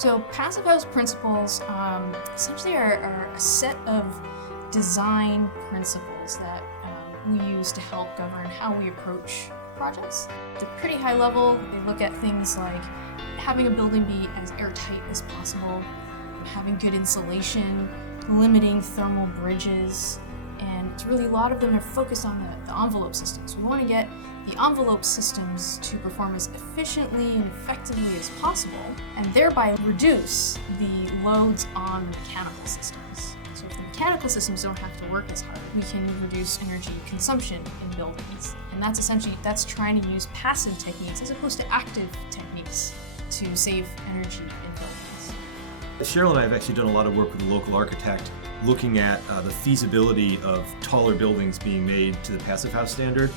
So passive house principles essentially are a set of design principles that we use to help govern how we approach projects. At a pretty high level, they look at things like having a building be as airtight as possible, having good insulation, limiting thermal bridges, and it's really a lot of them are focused on the envelope systems. We want to get the envelope systems to perform as efficiently and effectively as possible, and thereby reduce the loads on mechanical systems. So if the mechanical systems don't have to work as hard, we can reduce energy consumption in buildings. And that's trying to use passive techniques as opposed to active techniques to save energy in buildings. Cheryl and I have actually done a lot of work with a local architect looking at the feasibility of taller buildings being made to the passive house standard.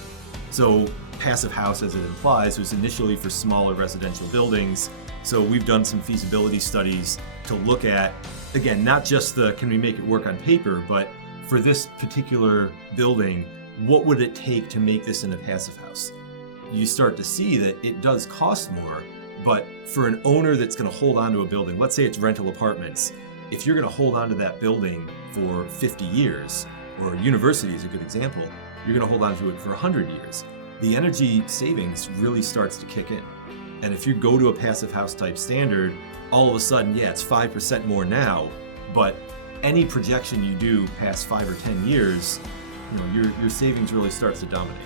So passive house, as it implies, was initially for smaller residential buildings. So we've done some feasibility studies to look at, again, not just can we make it work on paper, but for this particular building, what would it take to make this in a passive house? You start to see that it does cost more, but for an owner that's going to hold on to a building, let's say it's rental apartments, if you're going to hold on to that building for 50 years, or university is a good example, you're going to hold on to it for 100 years. The energy savings really starts to kick in. And if you go to a passive house type standard, all of a sudden, yeah, it's 5% more now, but any projection you do past 5 or 10 years, your savings really starts to dominate.